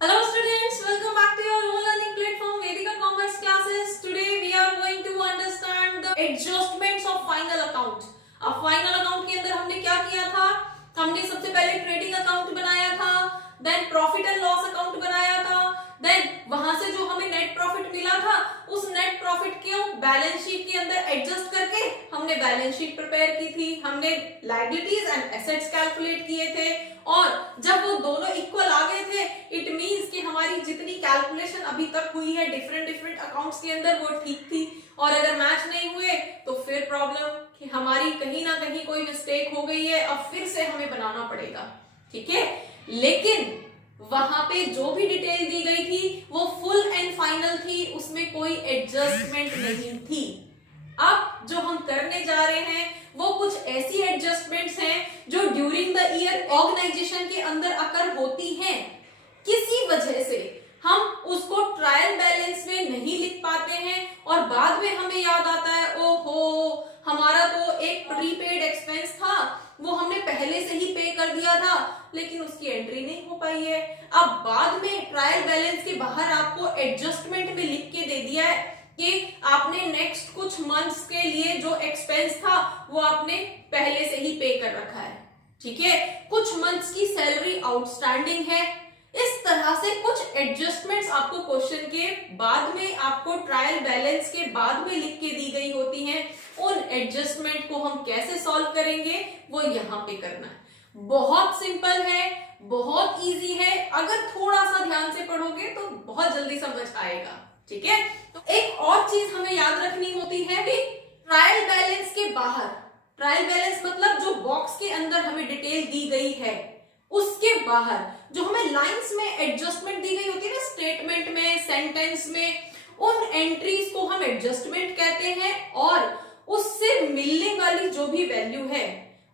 Hello students, welcome back to your own learning platform Vedika Commerce classes. Today we are going to understand the adjustments of final account. अब final account के अंदर हमने क्या किया था? हमने सबसे पहले ट्रेडिंग अकाउंट बनाया था, then profit and loss account बनाया था, देन वहां से जो हमें नेट प्रॉफिट मिला था उस नेट प्रॉफिट को बैलेंस शीट के अंदर एडजस्ट करके हमने बैलेंस शीट प्रिपेयर की थी, हमने लायबिलिटीज एंड एसेट्स कैलकुलेट किए थे और जब वो दोनों इक्वल आ गए थे इट मींस कि हमारी जितनी कैलकुलेशन अभी तक हुई है डिफरेंट अकाउंट्स के अंदर वो ठीक थी और अगर मैच नहीं हुए तो फिर प्रॉब्लम कि हमारी कहीं ना कहीं कोई मिस्टेक हो गई है, अब फिर से हमें बनाना पड़ेगा। ठीक है, लेकिन वहां पे जो भी डिटेल दी गई थी वो फुल एंड फाइनल थी, उसमें कोई एडजस्टमेंट नहीं थी। अब जो हम करने जा रहे हैं वो कुछ ऐसी एडजस्टमेंट्स हैं जो ड्यूरिंग द ईयर ऑर्गेनाइजेशन के अंदर अकर होती हैं, किसी वजह से हम उसको ट्रायल बैलेंस में नहीं लिख पाते हैं और बाद में हमें याद आता है ओहो हमारा तो एक प्रीपेड एक्सपेंस था, वो हमने पहले से ही पे कर दिया था लेकिन उसकी एंट्री नहीं हो पाई है। अब बाद में ट्रायल बैलेंस के बाहर आपको एडजस्टमेंट में लिख के दे दिया है कि आपने नेक्स्ट कुछ मंथ्स के लिए जो एक्सपेंस था वो आपने पहले से ही पे कर रखा है। ठीक है, कुछ मंथ्स की सैलरी आउटस्टैंडिंग है। इस तरह से कुछ एडजस्टमेंट्स आपको क्वेश्चन के बाद में, आपको ट्रायल बैलेंस के बाद में लिख के दी गई होती हैं। उन एडजस्टमेंट को हम कैसे सॉल्व करेंगे वो यहाँ पे करना है। बहुत सिंपल है, बहुत इजी है, अगर थोड़ा सा ध्यान से पढ़ोगे तो बहुत जल्दी समझ आएगा। ठीक है, तो एक और चीज हमें याद रखनी होती है कि ट्रायल बैलेंस के बाहर, ट्रायल बैलेंस मतलब जो बॉक्स के अंदर हमें डिटेल दी गई है उसके बाहर जो हमें लाइंस में एडजस्टमेंट दी गई होती है ना, स्टेटमेंट में, सेंटेंस में, उन एंट्रीज को हम एडजस्टमेंट कहते हैं और उससे मिलने वाली जो भी वैल्यू है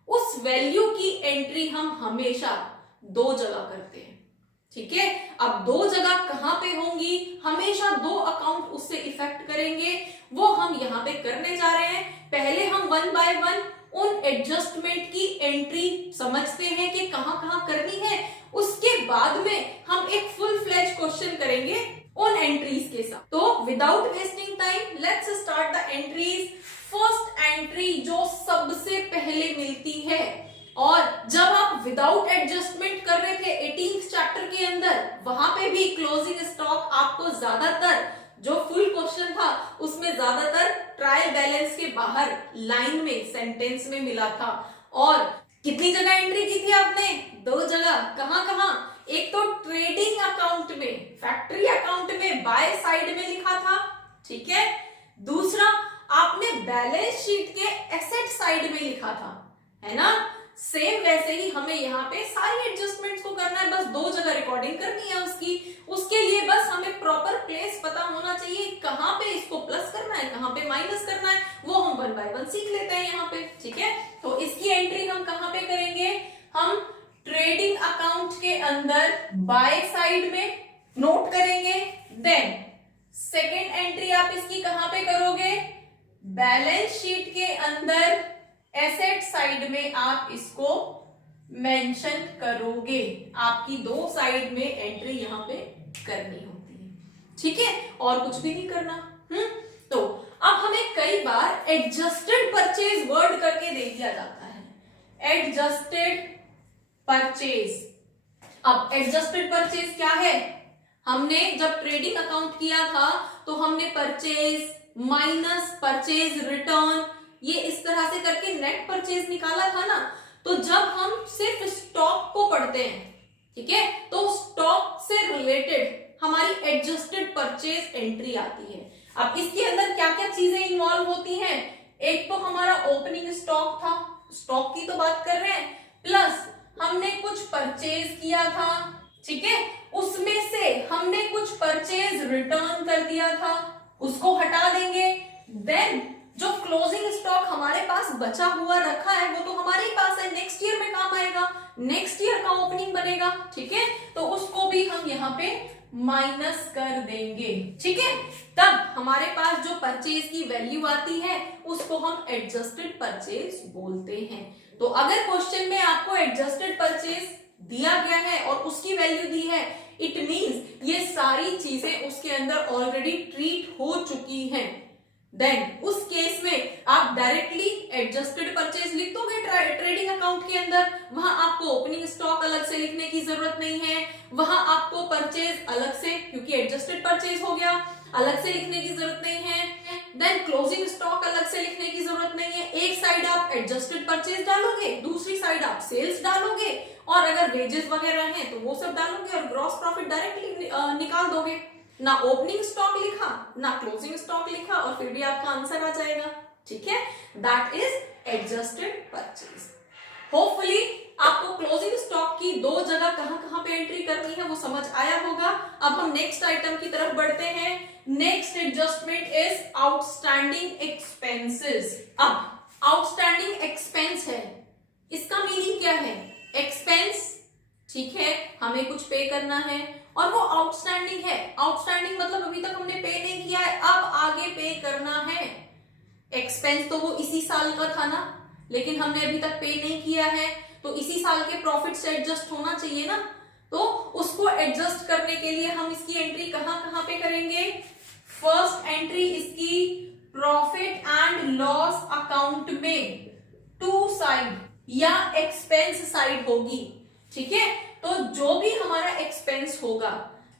उस वैल्यू की एंट्री हम हमेशा दो जगह करते हैं। ठीक है, अब दो जगह कहां पे होंगी, हमेशा दो अकाउंट उससे इफेक्ट करेंगे, वो हम यहां पे करने जा रहे हैं। पहले हम वन बाय वन उन एडजस्टमेंट की एंट्री समझते हैं कि कहां कहां करनी है, उसके बाद में हम एक फुल फ्लेज क्वेश्चन करेंगे उन एंट्रीज के साथ। तो without wasting time let's start the entries. First entry जो सबसे पहले मिलती है और जब आप विदाउट एडजस्टमेंट कर रहे थे 18th चैप्टर के अंदर, वहां पे भी क्लोजिंग स्टॉक आपको ज्यादातर जो फुल क्वेश्चन था उसमें ज्यादातर ट्रायल बैलेंस के बाहर लाइन में, सेंटेंस में मिला था। और कितनी जगह एंट्री की थी आपने? दो जगह। कहां कहां? एक तो ट्रेडिंग अकाउंट में, फैक्ट्री अकाउंट में बाय साइड में लिखा था। ठीक है, दूसरा आपने बैलेंस शीट के एसेट साइड में लिखा था, है ना। सेम वैसे ही हमें यहाँ पे सारी एडजस्टमेंट्स को करना है, बस दो जगह रिकॉर्डिंग करनी है उसकी। उसके लिए बस हमें प्रॉपर प्लेस पता होना चाहिए, कहां पे इसको प्लस करना है, कहां पे माइनस करना है, वो हम वन बाय वन सीख लेते हैं यहाँ पे। ठीक है, तो इसकी एंट्री हम कहां पे करेंगे? हम ट्रेडिंग अकाउंट के अंदर बाय साइड में नोट करेंगे। देन सेकेंड एंट्री आप इसकी कहां पे करोगे? बैलेंस शीट के अंदर एसेट साइड में आप इसको मेंशन करोगे। आपकी दो साइड में एंट्री यहां पे करनी होती है। ठीक है, और कुछ भी नहीं करना। तो अब हमें कई बार एडजस्टेड परचेज वर्ड करके दे दिया जाता है, एडजस्टेड परचेज। अब एडजस्टेड परचेज क्या है? हमने जब ट्रेडिंग अकाउंट किया था तो हमने परचेज माइनस परचेज रिटर्न, ये इस तरह से करके नेट परचेज निकाला था ना। तो जब हम सिर्फ स्टॉक को पढ़ते हैं, ठीक है, तो स्टॉक से रिलेटेड हमारी एडजस्टेड परचेज एंट्री आती है। अब इसके अंदर क्या क्या चीजें इन्वॉल्व होती हैं? एक तो हमारा ओपनिंग स्टॉक था, स्टॉक की तो बात कर रहे हैं, प्लस हमने कुछ परचेज किया था। ठीक है, उसमें से हमने कुछ परचेज रिटर्न कर दिया था, उसको हटा देंगे। देन जो क्लोजिंग स्टॉक हमारे पास बचा हुआ रखा है वो तो हमारे ही पास है, नेक्स्ट ईयर में काम आएगा, नेक्स्ट ईयर का ओपनिंग बनेगा। ठीक है, तो उसको भी हम यहाँ पे माइनस कर देंगे। ठीक है, तब हमारे पास जो परचेज की वैल्यू आती है उसको हम एडजस्टेड परचेज बोलते हैं। तो अगर क्वेश्चन में आपको एडजस्टेड परचेज दिया गया है और उसकी वैल्यू दी है, इट मींस ऑलरेडी ट्रीट हो चुकी हैं, देन उस केस में आप डायरेक्टली एडजस्टेड परचेज लिख दोगे ट्रेडिंग अकाउंट के अंदर। वहां आपको ओपनिंग स्टॉक अलग से लिखने की जरूरत नहीं है, वहां आपको परचेज अलग से, क्योंकि एडजस्टेड परचेज हो गया, अलग से लिखने की जरूरत नहीं है। देन क्लोजिंग स्टॉक अलग से लिखने की जरूरत नहीं है। एक साइड आप एडजस्टेड परचेज डालोगे, दूसरी साइड आप सेल्स डालोगे, और अगर वेजेस वगैरह हैं तो वो सब डालोगे और ग्रॉस प्रॉफिट डायरेक्टली निकाल दोगे। ना ओपनिंग स्टॉक लिखा, ना क्लोजिंग स्टॉक लिखा, और फिर भी आपका आंसर आ जाएगा। ठीक है, that is adjusted purchase. Hopefully आपको क्लोजिंग स्टॉक की दो जगह कहां पे एंट्री करनी है वो समझ आया होगा। अब हम नेक्स्ट आइटम की तरफ बढ़ते हैं। Next adjustment is outstanding expenses. अब आउटस्टैंडिंग एक्सपेंस है, इसका मीनिंग क्या है? एक्सपेंस, ठीक है, हमें कुछ पे करना है और वो आउटस्टैंडिंग है। आउटस्टैंडिंग मतलब अभी तक हमने पे नहीं किया है, अब आगे पे करना है। एक्सपेंस तो वो इसी साल का था ना, लेकिन हमने अभी तक पे नहीं किया है, तो इसी साल के प्रॉफिट से एडजस्ट होना चाहिए ना। तो उसको एडजस्ट करने के लिए हम इसकी एंट्री कहां पे करेंगे? फर्स्ट एंट्री इसकी प्रॉफिट एंड लॉस अकाउंट में टू साइड या एक्सपेंस साइड होगी। ठीक है, तो जो भी हमारा एक्सपेंस होगा,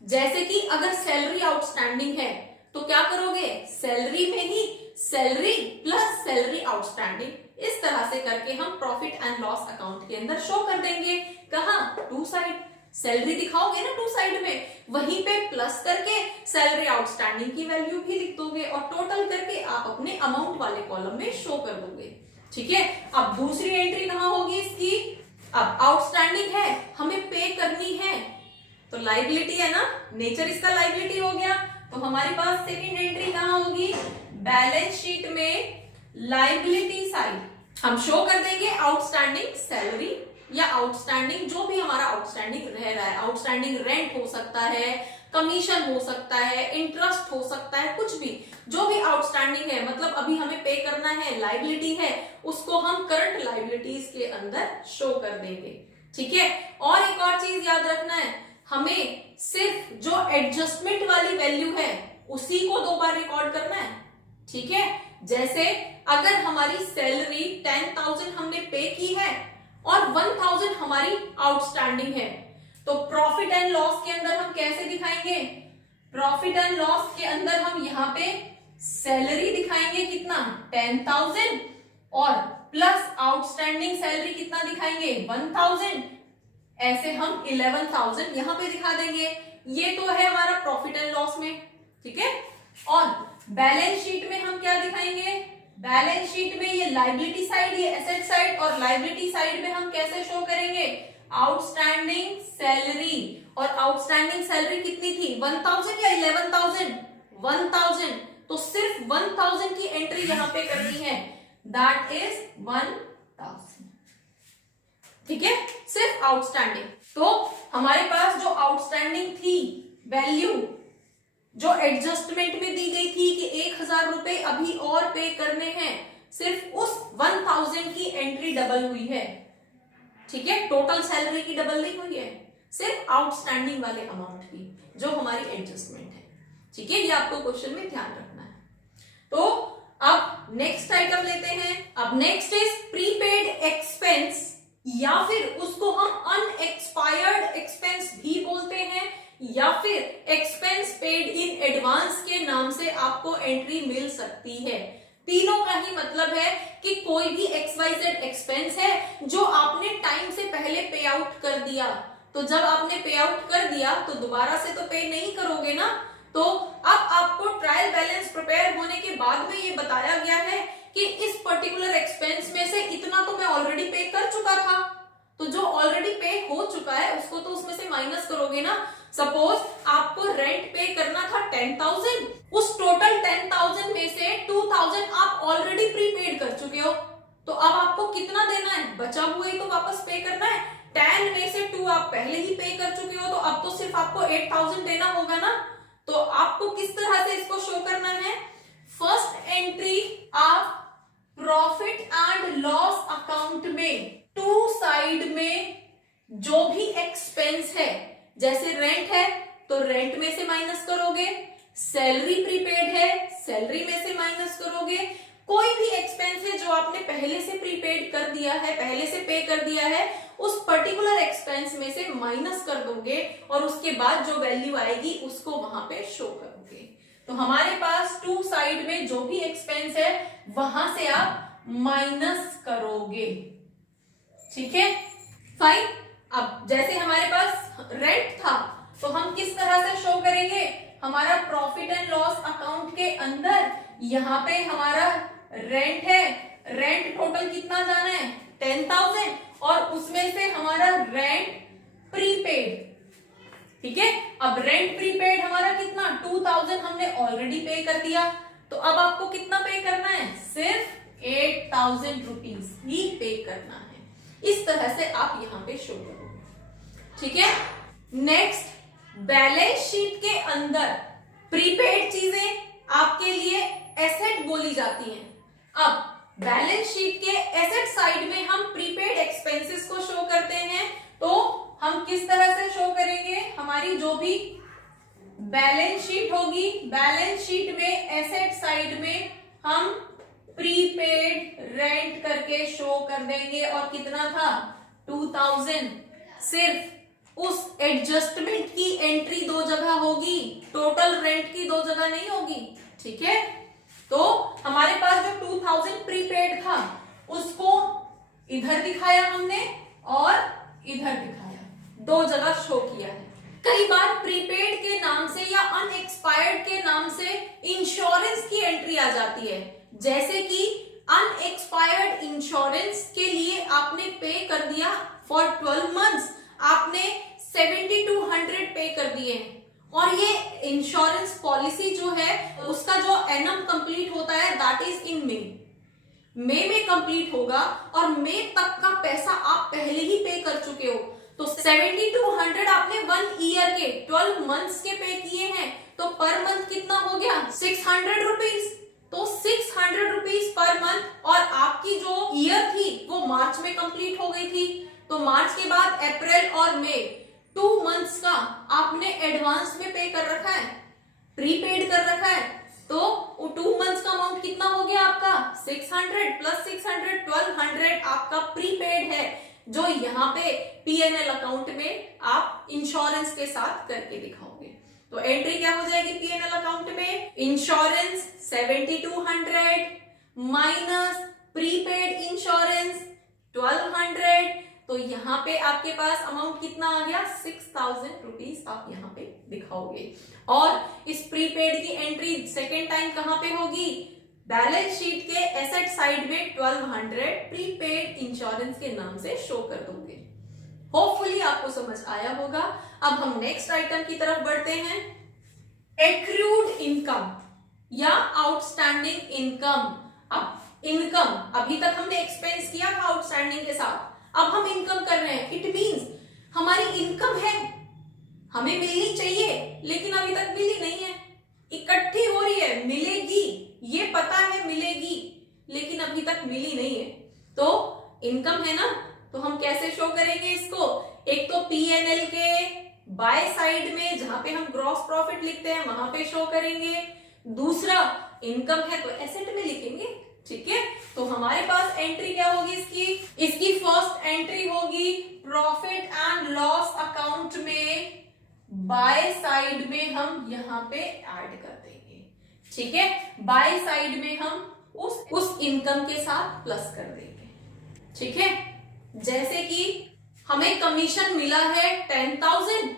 जैसे कि अगर सैलरी आउटस्टैंडिंग है तो क्या करोगे? सैलरी में ही सैलरी प्लस सैलरी आउटस्टैंडिंग, इस तरह से करके हम प्रॉफिट एंड लॉस अकाउंट के अंदर शो कर देंगे। कहां? To side. सैलरी दिखाओगे ना टू साइड में, वहीं पे प्लस करके सैलरी आउटस्टैंडिंग की वैल्यू भी लिख दोगे और टोटल करके आप अपने अमाउंट वाले कॉलम में शो कर दोगे। ठीक है, अब दूसरी एंट्री कहां होगी इसकी? अब आउटस्टैंडिंग है, हमें पे करनी है, तो लाइबिलिटी है ना, नेचर इसका लाइबिलिटी हो गया, तो हमारे पास सेकंड एंट्री कहां होगी? बैलेंस शीट में लाइबिलिटी साइड हम शो कर देंगे आउटस्टैंडिंग सैलरी या आउटस्टैंडिंग जो भी हमारा आउटस्टैंडिंग रह रहा है। आउटस्टैंडिंग रेंट हो सकता है, कमीशन हो सकता है, इंटरेस्ट हो सकता है, कुछ भी जो भी आउटस्टैंडिंग है, मतलब अभी हमें पे करना है, लाइबिलिटी है, उसको हम करंट लाइबिलिटीज के अंदर शो कर देंगे। ठीक है, और एक और चीज याद रखना है, हमें सिर्फ जो एडजस्टमेंट वाली वैल्यू है उसी को दो बार रिकॉर्ड करना है। ठीक है, जैसे अगर हमारी सैलरी 10,000 हमने पे की है और 1,000 हमारी आउटस्टैंडिंग है, तो प्रॉफिट एंड लॉस के अंदर हम कैसे दिखाएंगे? प्रॉफिट एंड लॉस के अंदर हम यहाँ पे सैलरी दिखाएंगे कितना? 10,000 और प्लस आउटस्टैंडिंग सैलरी कितना दिखाएंगे? 1,000। ऐसे हम 11,000 यहां पे दिखा देंगे। ये तो है हमारा प्रॉफिट एंड लॉस में। ठीक है, और बैलेंस शीट में हम क्या दिखाएंगे? बैलेंस शीट में ये लाइबिलिटी साइड, ये एसेट साइड, और लाइबिलिटी साइड में हम कैसे शो करेंगे? आउटस्टैंडिंग सैलरी, और आउटस्टैंडिंग सैलरी कितनी थी? 1,000 या 11,000? 1,000, तो सिर्फ 1,000 की एंट्री यहां पे करनी है, दैट इज 1,000। ठीक है, सिर्फ आउटस्टैंडिंग। तो हमारे पास जो आउटस्टैंडिंग थी वैल्यू, जो एडजस्टमेंट में दी गई थी कि 1,000 रुपए अभी और पे करने हैं, सिर्फ उस 1,000 की एंट्री डबल हुई है। ठीक है, टोटल सैलरी की डबल नहीं हुई है, सिर्फ आउटस्टैंडिंग वाले अमाउंट की जो हमारी एडजस्टमेंट है। ठीक है, ये आपको क्वेश्चन में ध्यान रखना है। तो अब नेक्स्ट आइटम लेते हैं। अब नेक्स्ट इज प्रीपेड एक्सपेंस, या फिर उसको हम अनएक्सपायर्ड एक्सपेंस भी बोलते हैं, या फिर एक्सपेंस पेड इन एडवांस के नाम से आपको एंट्री मिल सकती है। तीनों का ही मतलब है कि कोई भी XYZ एक्सपेंस है जो आपने टाइम से पहले पे आउट कर दिया, तो जब आपने पे आउट कर दिया तो दोबारा से तो पे नहीं करोगे ना। तो अब आपको ट्रायल बैलेंस प्रिपेयर होने के बाद में ये बताया गया है कि इस पर्टिकुलर एक्सपेंस में से इतना तो मैं ऑलरेडी पे कर चुका था, तो जो ऑलरेडी पे हो चुका है उसको तो उसमें से माइनस करोगे ना। सपोज आपको रेंट पे करना था 10,000, उस टोटल 10,000 में से 2,000 आप ऑलरेडी प्रीपेड कर चुके हो, तो अब आपको कितना देना है? बचा हुआ ही तो वापस पे करना है। 10 में से 2 आप पहले ही पे कर चुके हो, तो अब तो सिर्फ आपको 8,000 देना होगा ना। तो आपको किस तरह से इसको शो करना है? फर्स्ट एंट्री आप प्रॉफिट एंड लॉस अकाउंट में टू साइड में जो भी एक्सपेंस है, जैसे रेंट है तो रेंट में से माइनस करोगे, सैलरी प्रीपेड है, सैलरी में से माइनस करोगे, कोई भी एक्सपेंस है जो आपने पहले से प्रीपेड कर दिया है, पहले से पे कर दिया है, उस पर्टिकुलर एक्सपेंस में से माइनस कर दोगे और उसके बाद जो वैल्यू आएगी उसको वहां पे शो करोगे। तो हमारे पास टू साइड में जो भी एक्सपेंस है वहां से आप माइनस करोगे, ठीक है, फाइन। अब जैसे हमारे पास रेंट था तो हम किस तरह से शो करेंगे, हमारा प्रॉफिट एंड लॉस अकाउंट के अंदर यहाँ पे हमारा रेंट है, रेंट टोटल कितना जाना है 10,000 और उसमें से हमारा रेंट प्रीपेड, ठीक है। अब रेंट प्रीपेड हमारा कितना 2,000 हमने ऑलरेडी पे कर दिया, तो अब आपको कितना पे करना है, सिर्फ 8,000 रुपीज ही पे करना है। इस तरह से आप यहाँ पे शो करोगे, ठीक है। नेक्स्ट, बैलेंस शीट के अंदर प्रीपेड चीजें आपके लिए एसेट बोली जाती हैं। अब बैलेंस शीट के एसेट साइड में हम प्रीपेड एक्सपेंसेस को शो करते हैं, तो हम किस तरह से शो करेंगे, हमारी जो भी बैलेंस शीट होगी, बैलेंस शीट में एसेट साइड में हम प्रीपेड रेंट करके शो कर देंगे। और कितना था 2,000, सिर्फ उस एडजस्टमेंट की एंट्री दो जगह होगी, टोटल रेंट की दो जगह नहीं होगी, ठीक है। तो हमारे पास जो 2,000 प्रीपेड था उसको इधर दिखाया हमने और इधर दिखाया, दो जगह शो किया है। कई बार प्रीपेड के नाम से या अनएक्सपायर्ड के नाम से इंश्योरेंस की एंट्री आ जाती है, जैसे कि अनएक्सपायर्ड इंश्योरेंस के लिए आपने पे कर दिया फॉर 12 मंथ्स, आपने 7,200 पे कर दिए हैं और ये इंश्योरेंस पॉलिसी जो है उसका जो एनम कंप्लीट होता है दैट इज इन मई में कंप्लीट होगा और मई तक का पैसा आप पहले ही पे कर चुके हो। तो 7,200 आपने 1 ईयर के 12 मंथ्स के पे किए हैं, तो पर मंथ कितना हो गया 600 रुपीज। तो 600 रुपीज पर मंथ और आपकी जो ईयर थी वो मार्च में कंप्लीट हो गई थी, तो मार्च के बाद अप्रैल और मई 2 मंथ्स का आपने एडवांस में पे कर रखा है, प्रीपेड कर रखा है, तो वो 2 मंथ्स का अमाउंट कितना हो गया आपका 600 प्लस 600 1200 आपका प्रीपेड है, जो यहाँ पे पीएनएल अकाउंट में आप इंश्योरेंस के साथ करके दिखाओगे। तो एंट्री क्या हो जाएगी पीएनएल अकाउंट में, इंश्योरेंस 7,200 माइनस प्रीपेड इंश्योरेंस 1,200, तो यहाँ पे आपके पास अमाउंट कितना आ गया 6,000 रुपीज आप यहाँ पे दिखाओगे। और इस प्रीपेड की एंट्री सेकेंड टाइम कहाँ पे होगी, बैलेंस शीट के एसेट साइड में 1,200 प्रीपेड इंश्योरेंस के नाम से शो कर दोगे। होपफुली आपको समझ आया होगा। अब हम नेक्स्ट आइटम की तरफ बढ़ते हैं, एक्रूड इनकम या आउटस्टैंडिंग इनकम। अब इनकम, अभी तक हमने एक्सपेंस किया था आउटस्टैंडिंग के साथ, अब हम इनकम कर रहे हैं। इट मींस हमारी इनकम है, हमें मिलनी चाहिए लेकिन अभी तक मिली नहीं है, इकट्ठी हो रही है, मिलेगी ये पता है मिलेगी लेकिन अभी तक मिली नहीं है। तो इनकम है ना, तो हम कैसे शो करेंगे इसको, एक तो पीएनएल के बाय साइड में जहां पे हम ग्रॉस प्रॉफिट लिखते हैं वहां पे शो करेंगे, दूसरा इनकम है तो एसेट में लिखेंगे, ठीक है। तो हमारे पास एंट्री क्या होगी इसकी फर्स्ट एंट्री होगी प्रॉफिट एंड लॉस अकाउंट में, बाय साइड में हम यहाँ पे ऐड कर देंगे, ठीक है। बाय साइड में हम उस इनकम के साथ प्लस कर देंगे, ठीक है। जैसे कि हमें कमीशन मिला है 10,000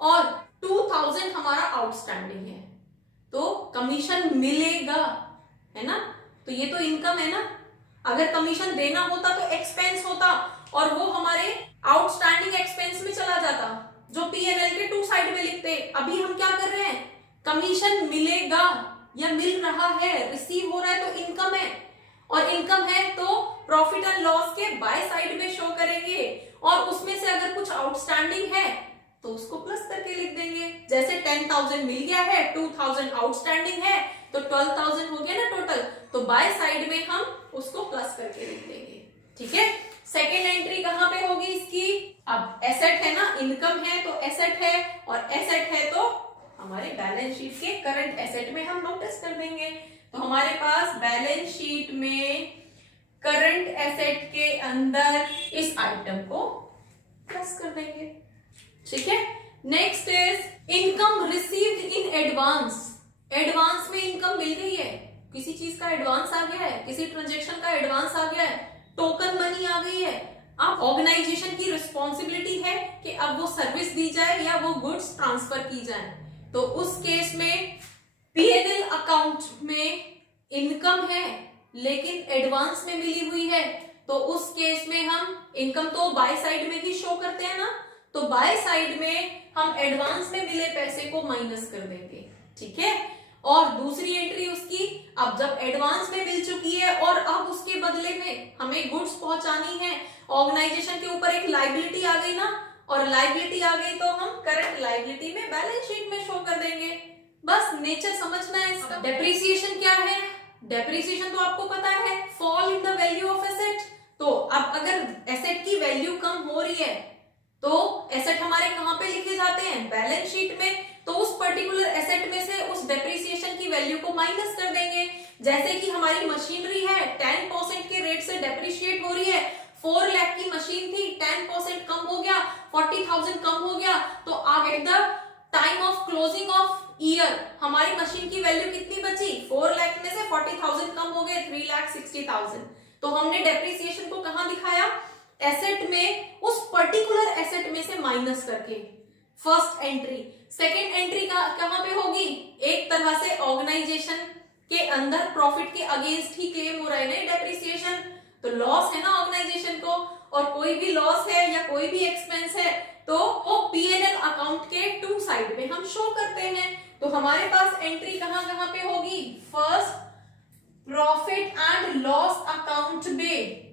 और 2,000 हमारा आउटस्टैंडिंग है, तो कमीशन मिलेगा, है ना, तो ये तो इनकम है ना। अगर कमीशन देना होता तो एक्सपेंस होता और वो हमारे आउटस्टैंडिंग एक्सपेंस में चला जाता, जो पीएनएल के 2 साइड में लिखते। अभी हम क्या कर रहे हैं, कमीशन मिलेगा या मिल रहा है, रिसीव हो रहा है, तो इनकम है, और इनकम है तो प्रॉफिट एंड लॉस के बाय साइड में शो करेंगे, और उसमें से अगर कुछ आउटस्टैंडिंग है तो उसको प्लस करके लिख देंगे। जैसे 10,000 मिल गया है, 2,000 आउटस्टैंडिंग है, तो 12,000 हो गया ना टोटल, तो बाय साइड में हम उसको प्लस करके लिख देंगे, ठीक है। सेकेंड एंट्री कहां पे होगी इसकी, अब एसेट है ना, इनकम है तो एसेट है, और एसेट है तो हमारे बैलेंस शीट के करंट एसेट में हम नोटिस कर देंगे। तो हमारे पास बैलेंस शीट में करंट एसेट के अंदर इस आइटम को प्लस कर देंगे। ठीक है, next is income received in advance. Advance में इनकम मिल गई है, किसी चीज का एडवांस आ गया है, किसी ट्रांजेक्शन का एडवांस आ गया है, टोकन मनी आ गई है। अब ऑर्गेनाइजेशन की रिस्पॉन्सिबिलिटी है कि अब वो सर्विस दी जाए या वो गुड्स ट्रांसफर की जाए। तो उस केस में P&L अकाउंट में इनकम है लेकिन एडवांस में मिली हुई है, तो उस केस में हम इनकम तो बाय साइड में ही शो करते हैं ना, तो बाय साइड में हम एडवांस में मिले पैसे को माइनस कर देंगे। ठीक है, और दूसरी एंट्री उसकी, अब जब एडवांस में मिल चुकी है और अब उसके बदले में हमें गुड्स पहुंचानी है, ऑर्गेनाइजेशन के ऊपर एक लायबिलिटी आ गई ना, और लायबिलिटी आ गई तो हम करंट लायबिलिटी में बैलेंस शीट में शो कर देंगे। बस नेचर समझना है इसका। डेप्रिसिएशन क्या है? डेप्रिसिएशन तो आपको पता है, fall in the value of asset. तो अब अगर एसेट की वैल्यू कम हो रही है तो एसेट हमारे कहां पे लिखे जाते हैं? बैलेंस शीट में। तो उस पर्टिकुलर एसेट में से उस डेप्रिसिएशन की वैल्यू को माइनस कर देंगे। जैसे कि हमारी मशीनरी है, 10% के रेट से डेप्रिशिएट हो रही है, 4 लाख की मशीन थी, 10% कम हो गया, 40,000 कम हो गया, तो आगे at the time of closing of year हमारी मशीन की वैल्यू कितनी बची? 4 लाख में से 40,000 कम हो गए, 3,60,000। तो हमने डेप्रिसिएशन को कहां दिखाया? एसेट में, उस पर्टिकुलर एसेट में से माइनस करके। First entry. सेकेंड एंट्री कहां पे होगी? एक तरह से ऑर्गेनाइजेशन के अंदर प्रॉफिट के अगेंस्ट ही क्लेम हो रहा है ना डेप्रिसिएशन, तो लॉस है ना ऑर्गेनाइजेशन को, और कोई भी लॉस है या कोई भी एक्सपेंस है तो वो P&L अकाउंट के टू साइड में हम शो करते हैं। तो हमारे पास एंट्री कहां कहां पे होगी? First, profit and loss account में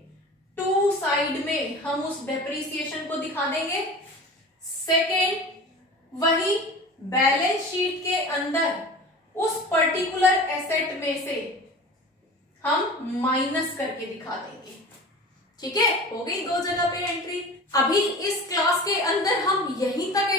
टू साइड में हम उस डेप्रिसिएशन को दिखा देंगे। सेकेंड, वही बैलेंस शीट के अंदर उस पर्टिकुलर एसेट में से हम माइनस करके दिखा देंगे। ठीक है, हो गई दो जगह पे एंट्री। अभी इस क्लास के अंदर हम यहीं तक